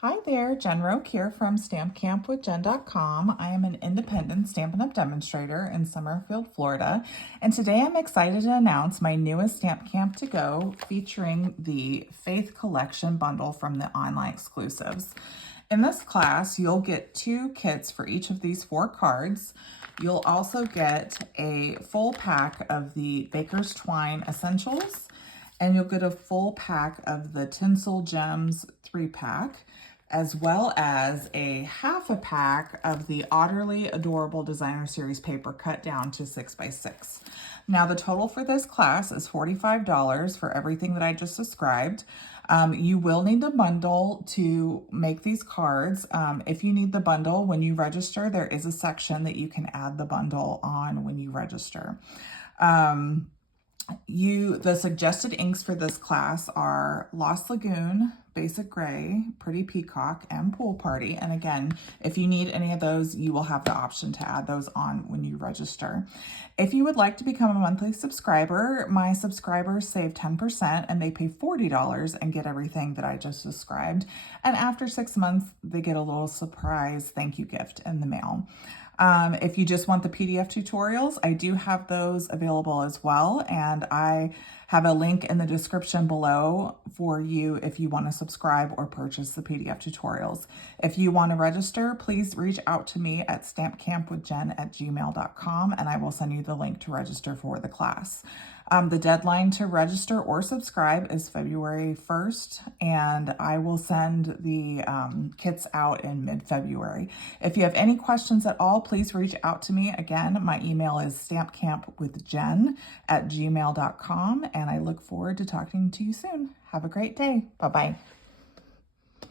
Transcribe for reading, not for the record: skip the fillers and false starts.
Hi there, Jen Roque here from StampCampWithJen.com. I am an independent Stampin' Up! Demonstrator in Summerfield, Florida, and today I'm excited to announce my newest Stamp Camp to Go featuring the Faith Collection bundle from the online exclusives. In this class, you'll get 2 kits for each of these 4 cards. You'll also get a full pack of the Baker's Twine Essentials, and you'll get a full pack of the Tinsel Gems 3-pack, as well as a half a pack of the Otterly Adorable Designer Series paper cut down to 6x6. Now the total for this class is $45 for everything that I just described. You will need a bundle to make these cards. If you need the bundle when you register, there is a section that you can add the bundle on when you register. The suggested inks for this class are Lost Lagoon, Basic Gray, Pretty Peacock, and Pool Party. And again, if you need any of those, you will have the option to add those on when you register. If you would like to become a monthly subscriber, my subscribers save 10% and they pay $40 and get everything that I just described. And after 6 months, they get a little surprise thank you gift in the mail. If you just want the PDF tutorials, I do have those available as well, and I have a link in the description below for you if you want to subscribe or purchase the PDF tutorials. If you want to register, please reach out to me at stampcampwithjen@gmail.com and I will send you the link to register for the class. The deadline to register or subscribe is February 1st, and I will send the kits out in mid-February. If you have any questions at all, please reach out to me. Again, my email is stampcampwithjen@gmail.com, and I look forward to talking to you soon. Have a great day. Bye-bye.